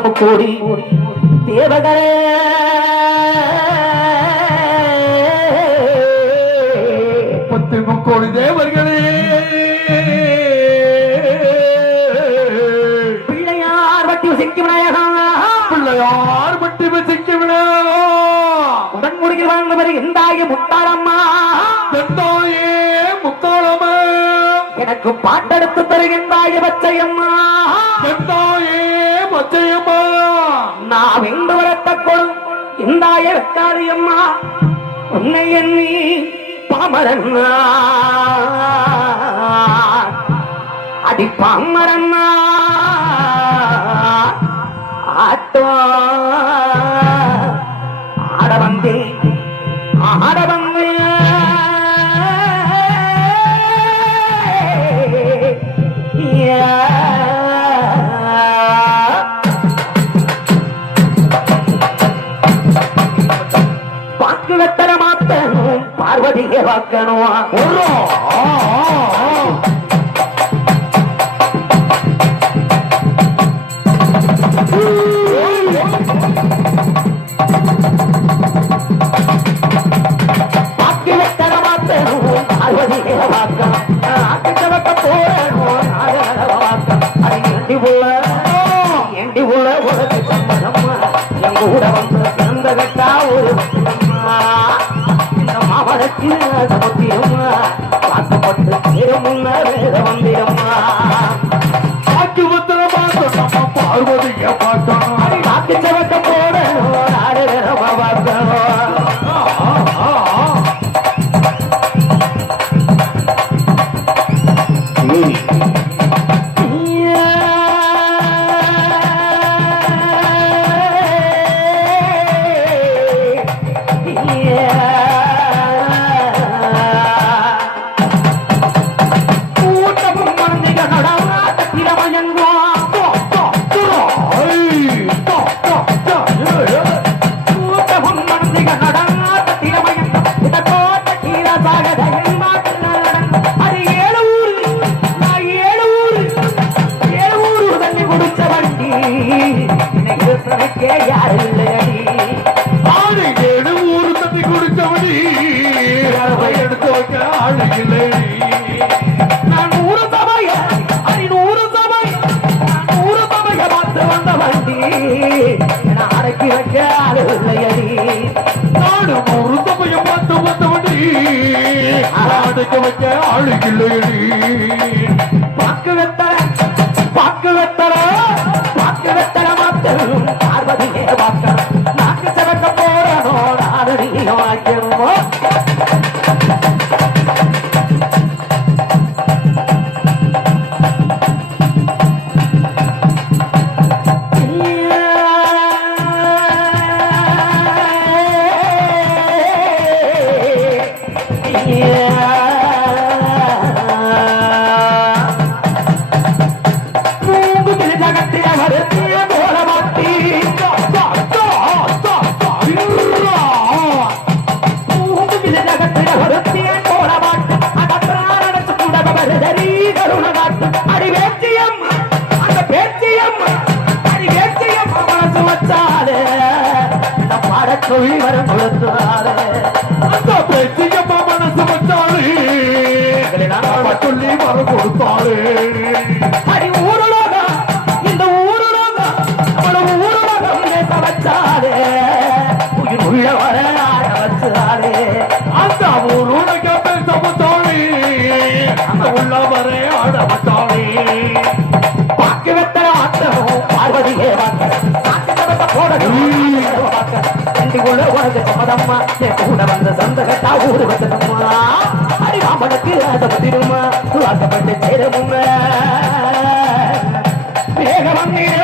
கோடி தேவகளே கோடி தேவர்களே பிள்ளையார் வட்டி வசிக்கும் விநாயகம் பிள்ளையார் வட்டி வசிக்கும் விநாயகம் உடன்முடியில் வாழ்ந்தவர் எந்தாய முத்தாளம்மா எந்தாயே முத்தாளம்மா எனக்கு பாட்டெடுத்து தருகின்றாய பச்சையம்மா எந்தாயே பச்சையம்மா நான் வெண்டு வளர்த்த கொடும் இந்தாய வெக்காரியம்மா உன்னை எண்ணி பாமரன்னா அடி பாமரன்னா ஆட்டோ ஆட வந்தே ஆட வந்தே பாக்கு வெத்தர மாத்தணும் பார்வதியை பார்க்கணும் பாக்கு வெத்தர மாத்தணும் பார்வதியை பார்க்கணும் ஆக்கிச்சவக்க போறணும் எண்டி உள்ள உலக சம்மதம்மா எங்க கூட வந்து சிறந்த கட்டா ஒரு இந்த மாவட்டத்தில் சமத்தியம்மா பார்க்கப்பட்டு திருமுன்ன வேத வந்திரம்மா பாக்கு பத்திரமா நம்ம பார்வதியை பார்க்கணும் பாக்கு சவக்க போடணும் ஆடு பார்க்கணும் பாக்கு வெத்தர மாத்தணும் பார்வதியே பார்க்கணும் நாக்கு சவக்க போறணும் நாடு வாய்க்கணுமோ சொல்லி வர கொடுத்தாரு அந்த பேச்சியம்மா மனசு வச்சாரு சொல்லி வர கொடுத்தாரு அடி ஊருலோக இந்த ஊருலோக அவ்வளவு ஊருலோகம் பேச வச்சாரு உயிர் உள்ள வர ஆட வச்சாரு அந்த ஊருலக பேச வச்சாரு அந்த உள்ள வர ஆட வச்சாரு பாக்கு வெத்தர ஆட்டணும் பார்வதியே உள்ள உனக்கு சம்மதம்மா கூட வந்த சந்தகத்தா ஊரு வந்தனம்மா அடிவாமனுக்கு ஆசைப்பட்டிடுமா ஆசைப்பட்டு சேரமுங்க வேக வந்தீங்க